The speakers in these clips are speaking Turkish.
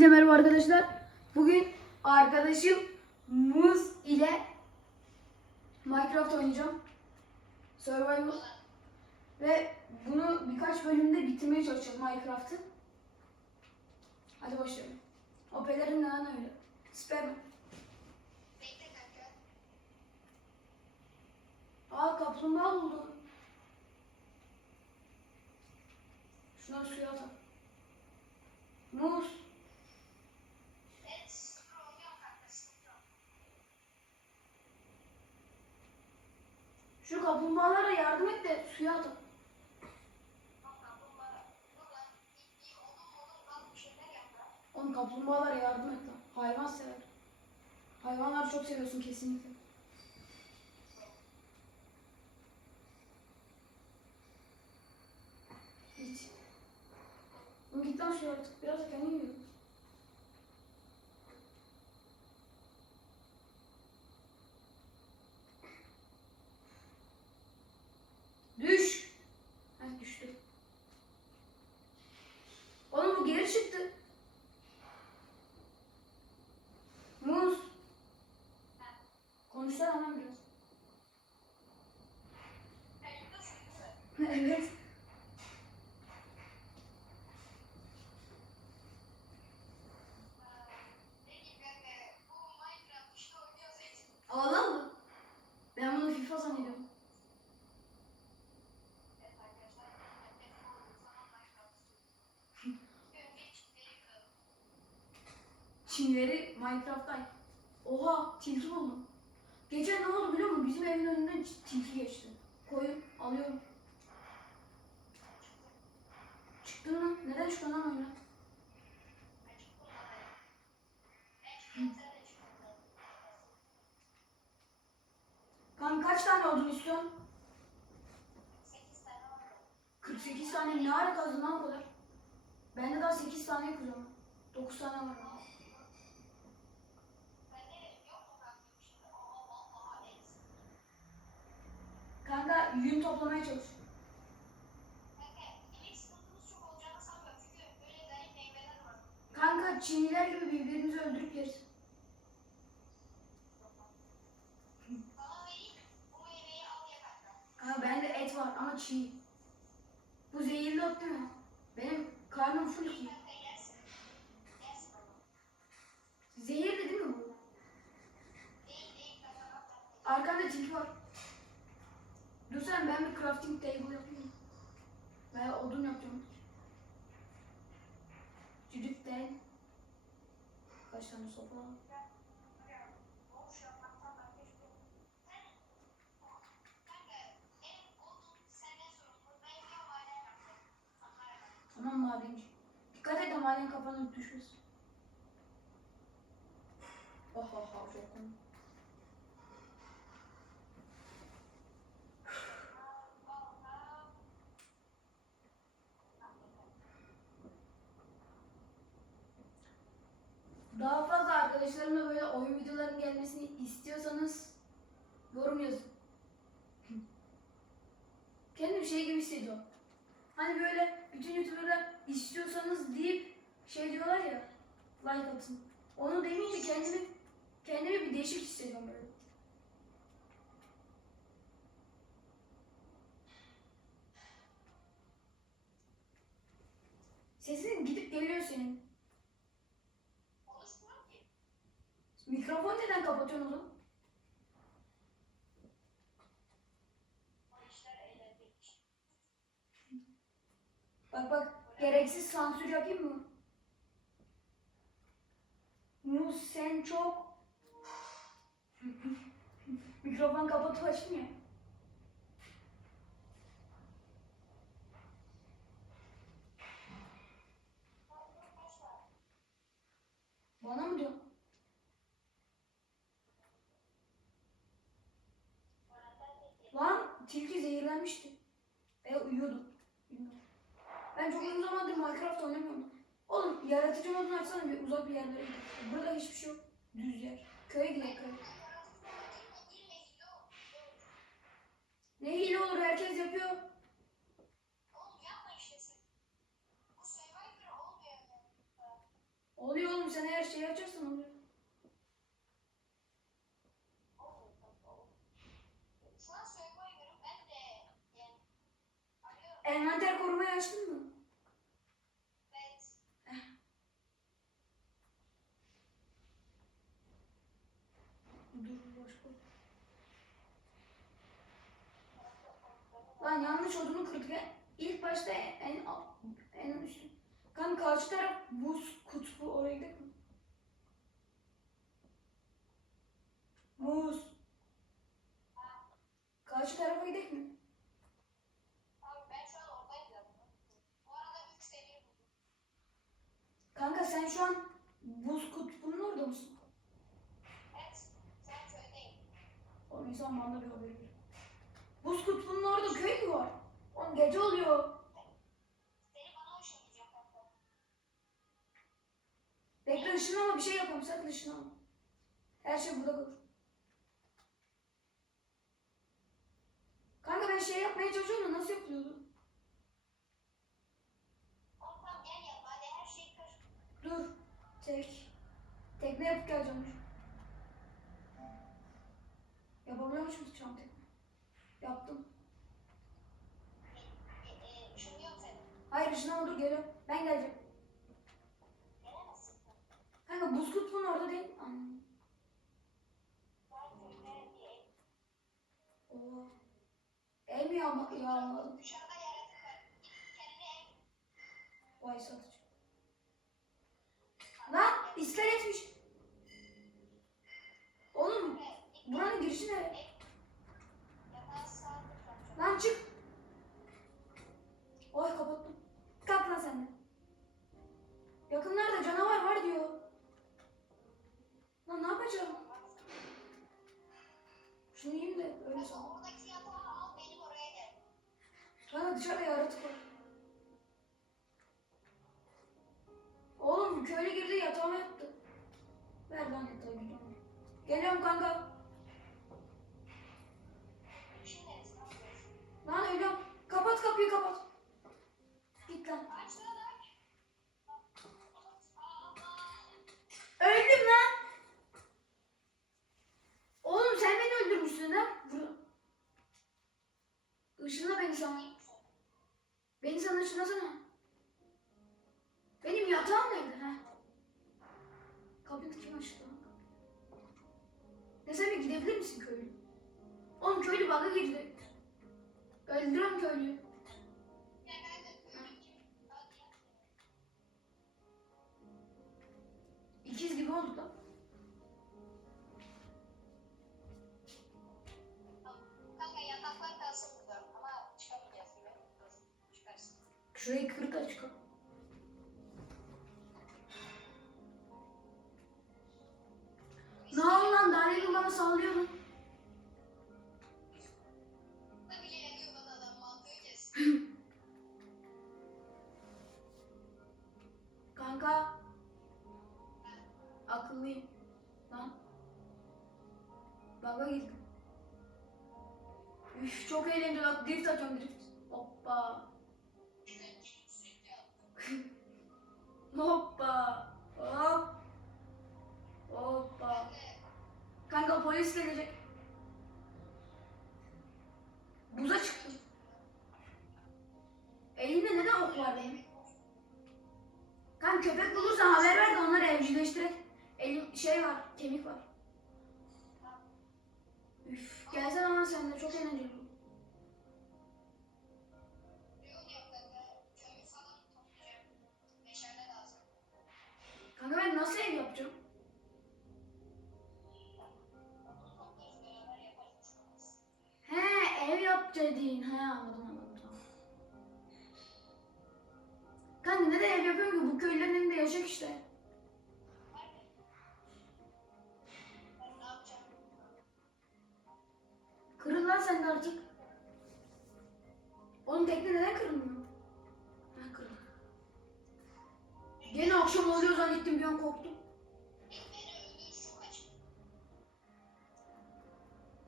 Hepinize merhaba arkadaşlar. Bugün arkadaşım Muz ile Minecraft oynayacağım. Survival. Ve bunu birkaç bölümde bitirmeye çalışacağım Minecraft'ı. Hadi başlayalım. O pelerin ne lan öyle? Süper mi? Aa kaplumbağa buldum. Şuna suya atalım. Muz. Şu kaplumbağalara yardım et de suya atalım. Oğlum kaplumbağalara yardım et lan. Hayvan sever. Hayvanları çok seviyorsun kesinlikle. Hiç. Git lan suya artık. Biraz da kendin yiyor. Düş. Heh düştü. Oğlum bu geri çıktı. Muz. Konuşsana hemen biraz. evet. Allah mı? Ben bunu FIFA zannediyorum. Çinleri Minecraft'tan. Oha tilki buldum. Geçen ne oldu biliyor musun? Bizim evin önünden tilki geçti. Koyun alıyorum. Çıktın mı? Neden çıktın lan oyuna? Kanka kaç tane odun istiyorsun? 48 tane ne ara kazdın lan o kadar? Bende daha 8 tane kızım. 9 tane var. Kanka yün toplamaya çalış. Kanka Çinliler gibi birbirimizi öldürüp yeriz. Kanka bende et var ama çiğ. Bu zehirli ot değil mi? Benim karnım full ki. Zehirli değil mi bu? Arkanda tilki var. Dursana ben bir crafting table yapayım. Veya odun yapacağım. Cücükten. Kaç tane sopa? Tamam madenci. Dikkat et de maden kafana düşmesin. Oh oh oh çok komik. Şey gibi hissediyorum. Hani böyle bütün YouTuber'lar istiyorsanız deyip şey diyorlar ya like atın. Onu demeyince kendimi kendimi bir değişik hissediyorum böyle. Sesin gidip geliyor senin. Mikrofon neden kapatıyorsun o Bak bak gereksiz sansür yapayım mı? Muz sen çok Mikrofon kapatıp ya. Bana mı diyorsun? Lan tilki zehirlenmişti. Veya uyuyordu. Ben çok uzun zamandır Minecraft oynamıyorum. Oğlum yaratıcı modunu açsana bir uzak bir yerlere. Burada hiçbir şey yok. Düz yer. Köye gidelim köye. Ne hile olur herkes yapıyor. Oluyor oğlum sen eğer şey açarsan oluyor. Sana söylemiyorum ben de yani arıyorum. Envanter korumayı açtın mı? Evet. Dur başka. Lan yanlış odunu kırdık. İlk başta en en üstü. Kanka karşı taraf buz kutbu oraya gidelim mi? Buz. Karşı tarafa gidelim mi? Abi ben şu an oradayım zaten. Bu arada 3 demir buldum. Kanka sen şu an buz kutbunun orada mısın? Evet. Sen köydeyim. Oğlum insan bana bir haber verir. Buz kutbunun orada köy mü var? Oğlum gece oluyor. Seni bana ışınlayacak hatta. Bekle ışınlama bir şey yapalım sakın ışınlama. Her şey burada kalır. Kanka ben şey yapmaya çalışıyorum da nasıl yapılıyordu? Oğlum tamam gel yanıma hadi her şeyi kır. Dur. Tek. Tekne yapıp geleceğim dur. Yapabiliyor musun çam tekne? Yaptım. Hayır ışınlama dur geliyorum. Ben geleceğim. Kanka buz kutbunun orada değil mi? Anladım. Oo. Ev mi yağma, ev. Vay satıcı. Lan iskeletmiş. Oğlum buranın girişi sağdır. Lan çık. Oy kapattım. Kalk lan sen de. Yakınlarda canavar var diyor. Lan ne yapacağım? Şunu yiyeyim de öyle gel. Lan dışarıda yaratık var. Yatağı gidiyorum. Geliyorum kanka. Lan ölüyorum. Kapat kapıyı kapat. Git lan. Öldüm lan. Oğlum sen beni öldürmüşsün lan. Işınla beni sana. Beni Şurayı kırık aç. Ne oldu lan? Demin bana mantığı kes. Kanka. Akıllıyım. Lan. Baba girdim. Üf çok eğlenceli bak drift atıyorum drift. Elim şey var, kemik var. Üf, gelsene ama sen de çok yap kanka. Ben nasıl ev yapacağım? He ev yap dediğin. He anladım anladım tamam. Kanka neden ev yapıyorum ki? Bu köylülerin elinde yaşak işte. Kırıl lan sen de artık. Oğlum tekne neden kırılmıyor? Ha kırıldı. Gene akşam oluyor zannettim bir an korktum.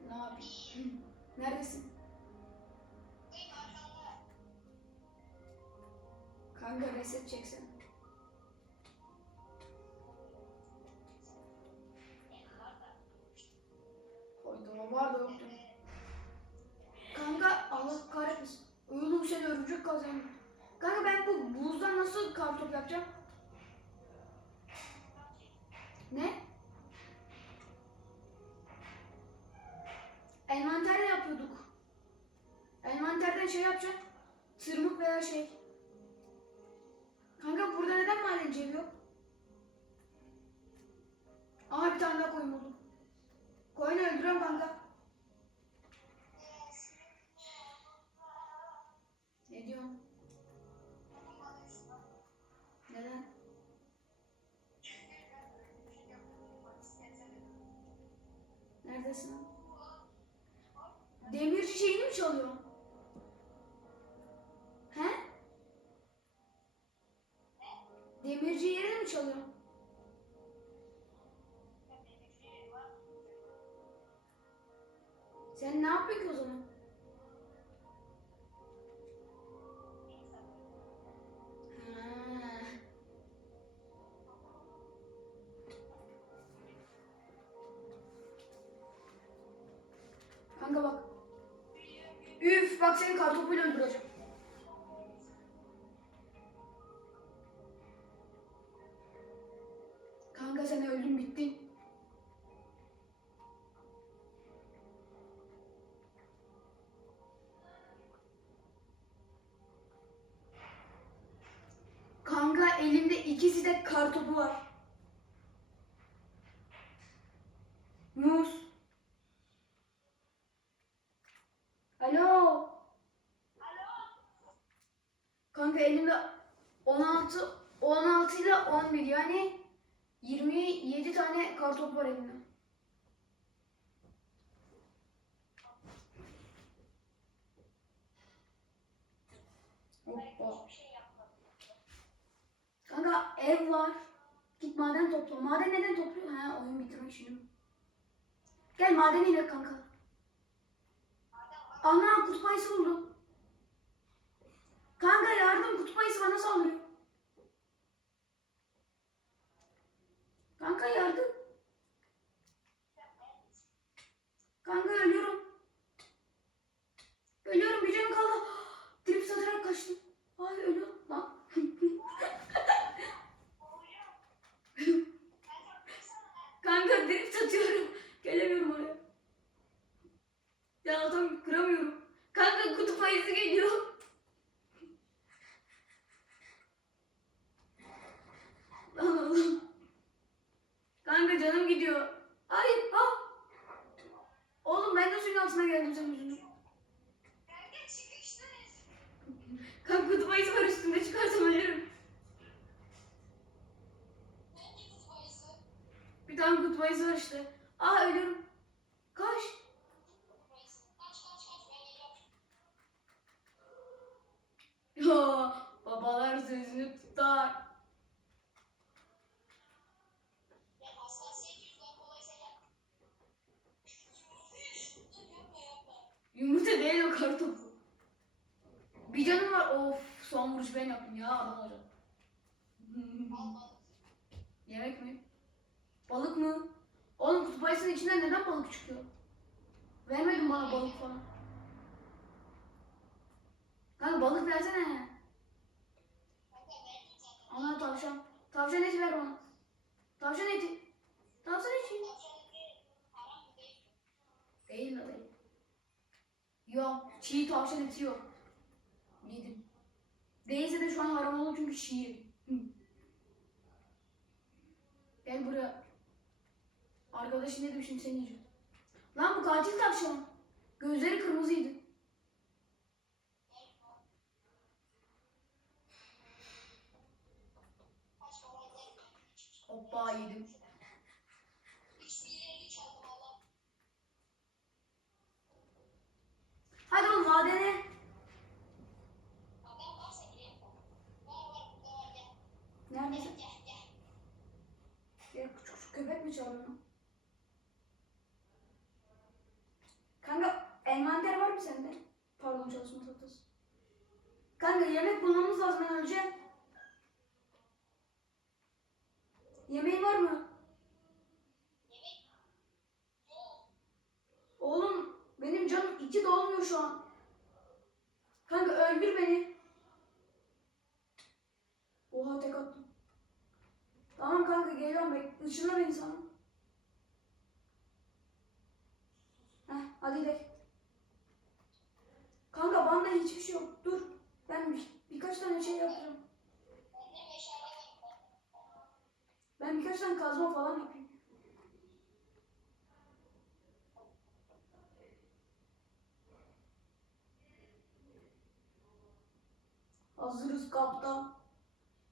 Ne yapayım? Neredesin? Kanka reset çeksen. Neredesin? Demirci şeyini mi çalıyor? He? Demirci yerini mi çalıyor? Sen ne yapıyorsun de kartopu var. Muz. Alo. Kanka elimde 16 16 ile 11 yani 27 tane kartop var elimde. Hoppa. Kanka ev var. Git maden topla. Maden neden topluyor? Ha oyun bitirmek için. Gel madene inelim kanka. Ana kutup ayısı buldum. Kanka yardım kutup ayısı bana saldırıyor. Kanka yardım. Kanka ölüyorum. Ölüyorum bir canım kaldı. Drip satarak kaçtım. Ay ölüyorum lan. Kanka drip satıyorum. Gelemiyorum oraya. Ya tam kıramıyorum. Kanka kutup ayısı geliyor. Lan oğlum. Kanka canım gidiyor. Ay ah. Oğlum ben de suyun altına geldim senin yüzünden. Kanka kutup ayısı var üstünde çıkarsam ölürüm. Bir tane kutup ayısı var işte. Aa ölüyorum. Kaç. Ya babalar sözünü tutar. Yumurta değil o kartopu. Bir canım var. Of son vuruş ben yaptım ya adam olacağım. Yemek mi? Balık mı? Oğlum ayısının içinden neden balık çıkıyor? Vermedin bana balık falan. Kanka balık versene. Ana tavşan. Tavşan eti ver bana. Tavşan eti. Tavşan eti. Değil la değil. Yok. Çiğ tavşan eti yok. Yedim. Değilse de şu an haram olur çünkü çiğ. Gel buraya. Arkadaşın ne düşün seni yiyeceğim. Lan bu katil tavşan. Gözleri kırmızıydı. Hoppa yedim. Hadi oğlum madene. Neredesin? Ya küçük küçük köpek mi çağırıyor lan? Kanka envanter var mı sende? Pardon çalışma tahtası. Kanka ben öleceğim. Yemeğin var mı? Oğlum benim canım iki dolmuyor şu an. Kanka öldür beni. Oha tek attı. geliyorum bek. Işınla beni sana. Heh hadi gidelim. Kanka bende hiçbir şey yok. Dur. Birkaç tane şey yapacağım. Ben birkaç tane kazma falan yapayım. Hazırız kaptan.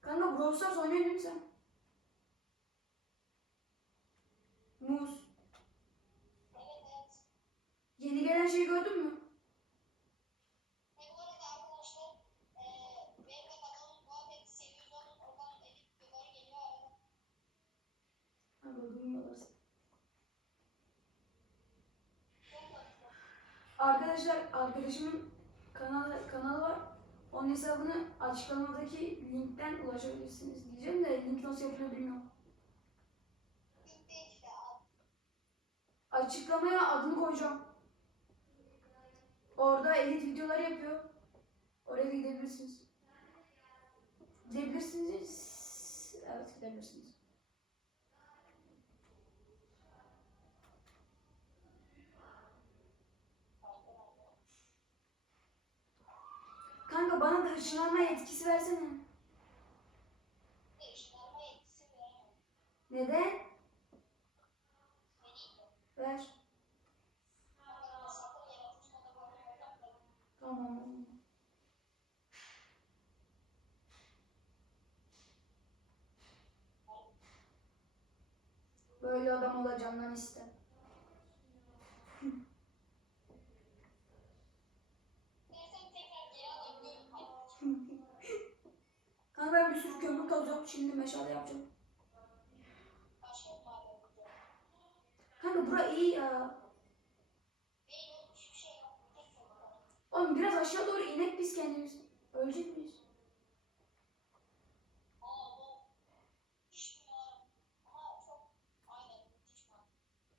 Kanka Brawl Stars oynuyor değil mi sen? Muz. Yeni gelen şeyi gördün mü? Ve bu arada arkadaşlar eee benim de kanalım Muhabbet seviyoruz onun oradan edit videoları geliyor arada. Tatlı. Arkadaşlar arkadaşımın kanalı, kanalı var. Onun hesabını açıklamadaki linkten ulaşabilirsiniz diyeceğim de link nasıl yapılıyor bilmiyorum. Açıklamaya adını koyacağım. Orada edit videoları yapıyor. Oraya gidebilirsiniz. Gidebilirsiniz. Evet gidebilirsiniz. Kanka bana da ışınlanma yetkisi versene. Işınlanma yetkisi veremem. Neden? Ver. Tamam. Böyle adam olacağından iste. Bir sürü kömür kazıyorum. Şimdi meşale yapacağım. Kanka bura iyi ya. Yok. Oğlum biraz aşağı doğru inek biz kendimiz. Ölecek miyiz?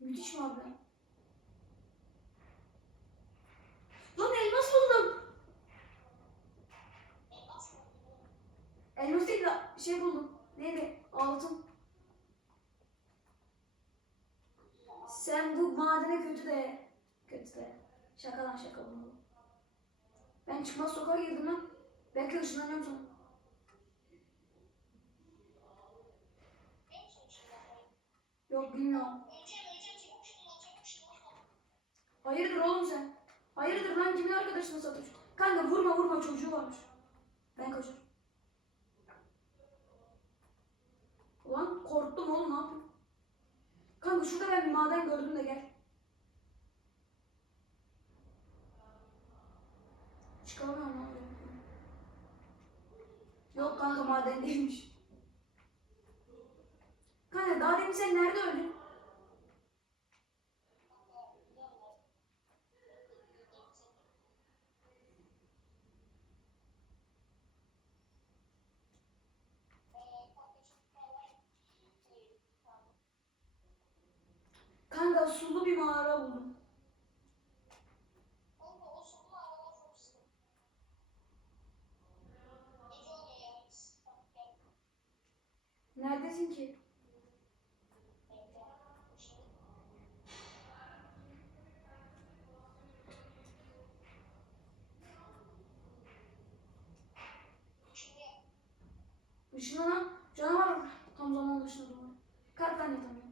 Müthiş mi abi? Lan elmas buldum. Elmas mı? Elmas değil de şey buldum. Neydi? Altın. Sen bu madene kötü de. Kötü de. Şaka lan şaka bunu. Ben çıkmaz sokağa girdim lan. Bekle ışınlanıyorum sana. Yok bilmiyorum. Hayırdır oğlum sen? Hayırdır lan kimin arkadaşına satıyorsun? Kanka vurma vurma çocuğu varmış. Ben kaçar. Korktum oğlum ne yapayım? Kanka şurada ben bir maden gördüm de gel. Çıkamıyorum lan. Yok kanka maden değilmiş. Kanka daha demin sen nerede öldün? Kanka sulu bir mağara buldum. Neredesin ki? Işınlanan canavar tam zamanında ışınlanan. Kaç tane tanıyor?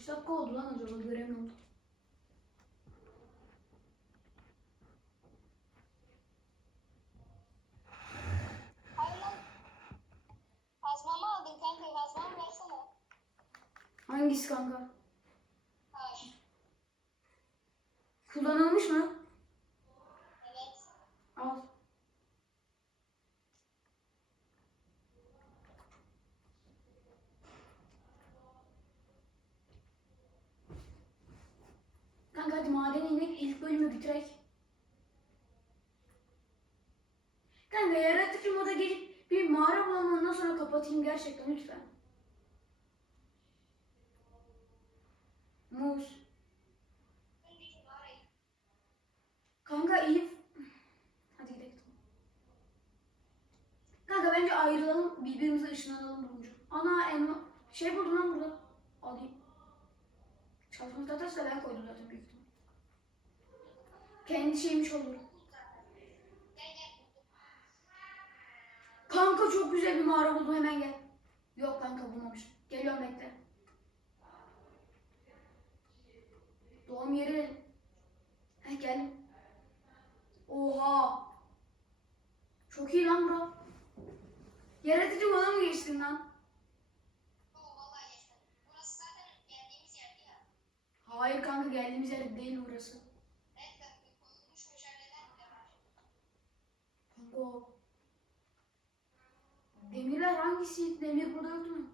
Kaç dakika oldu lan acaba göremiyorum. Kazmamı aldın kanka kazmamı versene. Hangisi kanka? Hayır. Kullanılmış mı? Evet. Al. Kanka hadi madene inek ilk bölümü bitirek. Kanka yaratıcı moda gelip bir mağara bulalım ondan sonra kapatayım gerçekten lütfen. Muz. Kanka iyi. Hadi gidelim. bence ayrılalım. Birbirimize ışınlanalım bulunca. Ana elma. Şey buldum lan burada. Alayım. Çalışma tahtası da ben koydum zaten büyük ihtimal. Kendi şeymiş olur. Kanka çok güzel bir mağara buldum hemen gel. Yok kanka bulmamışım. Geliyorum bekle. Doğum yeri. Heh geldim. Oha. Çok iyi lan bura. Yaratıcı moda mı geçtin lan? Hayır kanka geldiğimiz yer değil burası. Evet kanka koyulmuş meşaleler bile var. Kanka. Demirler hangisi? Demir burada yok mu?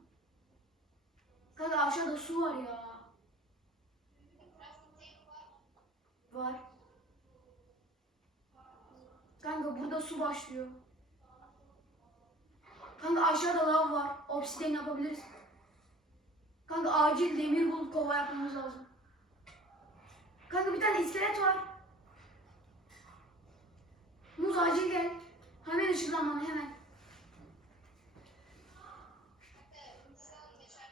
Kanka aşağıda su var ya. Var. Kanka burada su başlıyor. Kanka aşağıda lav var. Obsidian yapabiliriz. Kanka acil demir bulup kova yapmamız lazım. Kanka bir tane iskelet var. Muz acil gel. Hemen ışınlan bana hemen.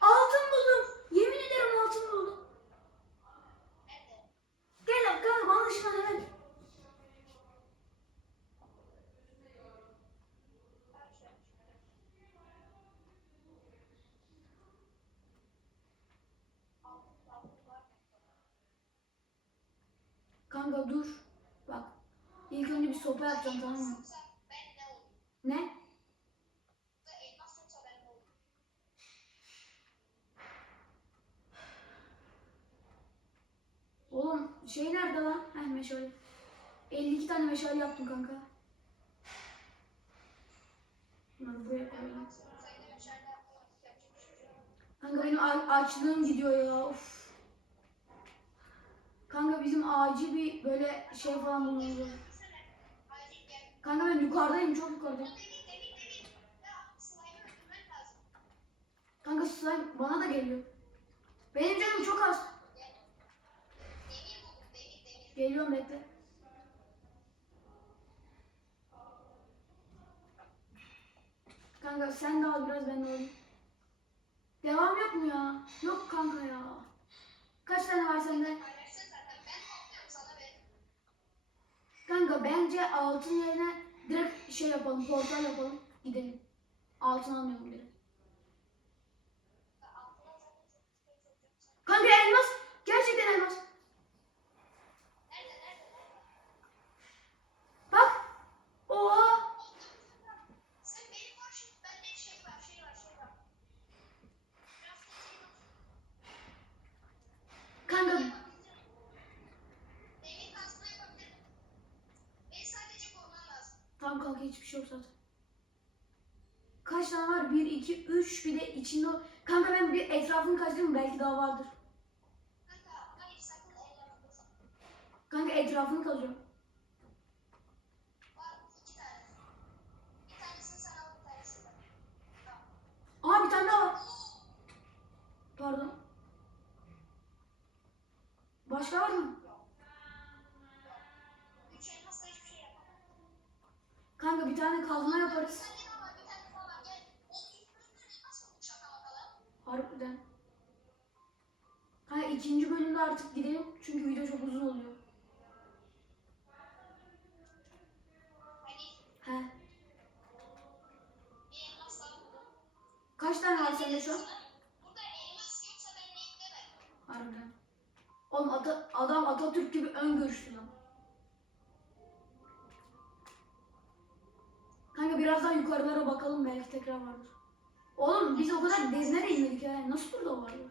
Altın buldum. Yemin ederim altın buldum. Gel kanka bana ışınlan hemen. Kanka dur. Bak. İlk önce bir sopa yapacağım tamam mı? Yoksa ben ne olayım? Ne? Yoksa elmas yoksa ben ne olayım? Oğlum şey nerede lan? Heh meşale. 52 tane meşale yaptım kanka. Bunları buraya yok. Kanka benim açlığım gidiyor ya. Of. Kanka bizim acil bir böyle şey falan bulmamız. Kanka ben yukarıdayım çok yukarıdayım. Kanka slime bana da geliyor. Benim canım çok az. Demir buldum demir demir. Geliyorum bekle. Kanka sen de al biraz ben de alayım. Devam yok mu ya? Yok kanka ya. Kaç tane var sende? Kanka bence altın yerine direkt şey yapalım, portal yapalım. Gidelim. Altın almayalım direkt. Kanka elmas. Gerçekten elmas. Nerede nerede nerede? Bak. Oha. Sen benim var şimdi bende şey var şey var şey var. Crafting table. Kanka Yapabilirim. Demir kazma yapabilirim. Beni sadece koruman lazım. Tamam kanka hiçbir şey yok zaten. Kaç tane var? 1, 2, 3 bir de içinde Kanka ben bir etrafını kaçtım belki daha vardır. Kanka hayır sakın. Kanka etrafını kazıyorum. Var iki tane. Bir tanesini sen al bir tanesini ben. Tamam. Aha bir tane daha var. Pardon. Başka var mı? Üç elmasla hiçbir şey yapamam. Kanka bir tane kazma yaparız. Harbiden. Kanka ikinci bölümde artık gidelim. Çünkü video çok uzun oluyor. He. Kaç tane var sende şu an? Harbiden. Oğlum Ata- adam Atatürk gibi ön görüşlü lan. Kanka birazdan yukarılara bakalım belki tekrar vardır. Oğlum biz o kadar derine de inmedik ya. Nasıl burada o vardı?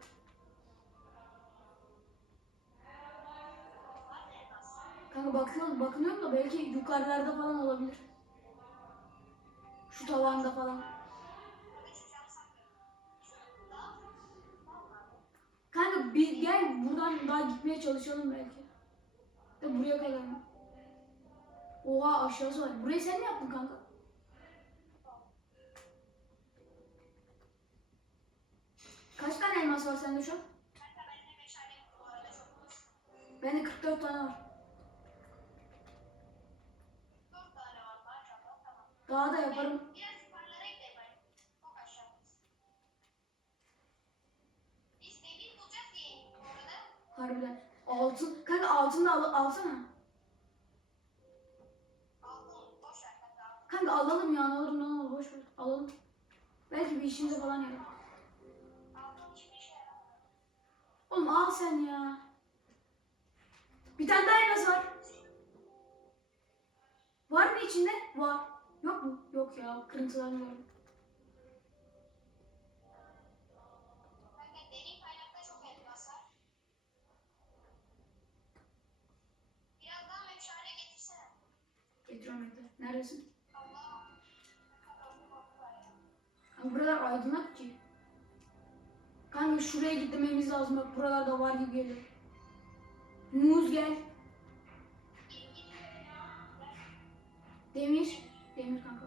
Kanka bakıyorum, bakınıyorum da belki yukarılarda falan olabilir. Şu tavanda falan. Kanka bir gel buradan daha gitmeye çalışalım belki. De buraya kadar mı? Oha aşağısı var. Burayı sen mi yaptın kanka? Kaç tane elmas var sende şu an? Bende 44 tane var. Daha da yaparım. Harbiden. Altın. Kanka altın da al alsana. Kanka alalım ya ne olur ne olur boş ver alalım. Belki bir işimize falan yarar. Oğlum al sen ya. Bir tane daha elmas var. Var mı içinde? Var. Yok mu? Yok ya. Kırıntılarını gördüm. Neredesin? Kanka buralar aydınlat ki. Kanka şuraya gitmemiz lazım. Bak buralarda var gibi geliyor. Muz gel. Demir. Demir kanka.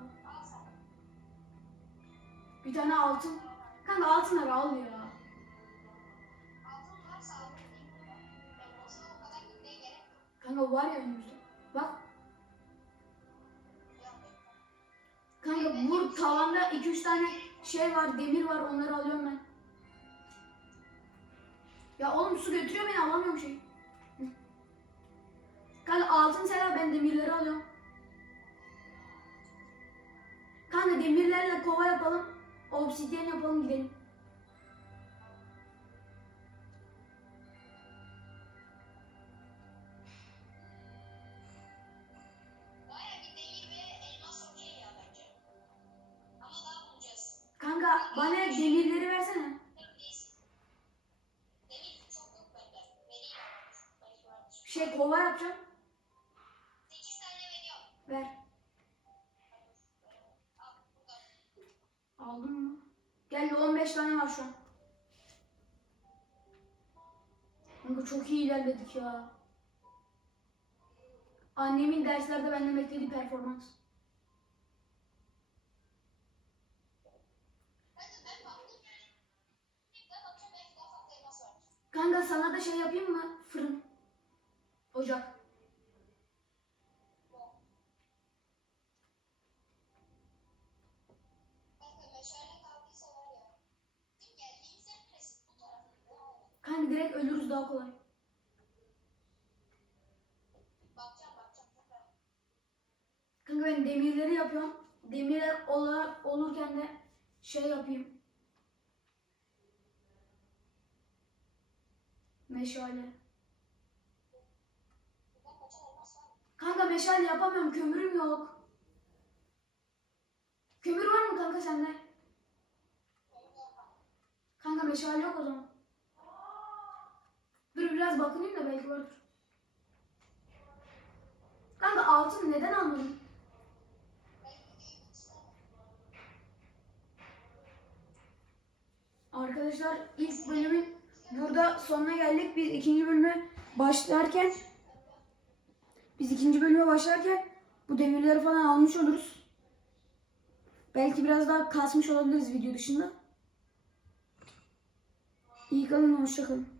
Bir tane altın. Kanka altınları al ya. Kanka var ya önümüzde. Bak. Kanka bu tavanda 2-3 tane şey var, demir var. Onları alıyorum ben. Ya oğlum su götürüyor beni alamıyorum şey. Kanka altın sen ben demirleri alıyorum. Kanka demirlerle kova yapalım. Obsidyen yapalım gidelim. Şey kova yapacağım. 8 tane veriyorum. Ver. Aldın mı? Gel 15 tane var şu an. Kanka çok iyi ilerledik ya. Annemin derslerde benden beklediği performans. Kanka sana da şey yapayım mı? Fırın. Ocak. Kanka direkt ölürüz daha kolay. Kanka ben demirleri yapıyorum. Demirler ola, olurken de şey yapayım. Meşale. Buradan kaçan elmas var. Kanka meşale yapamıyorum. Kömürüm yok. Kömür var mı kanka sende? Kanka meşale yok o zaman. Dur biraz bakayım da belki vardır. Kanka altın neden almadın? Arkadaşlar ilk bölümün burada sonuna geldik. Biz ikinci bölüme başlarken biz ikinci bölüme başlarken bu demirleri falan almış oluruz. Belki biraz daha kasmış olabiliriz video dışında. İyi kalın, hoşça kalın.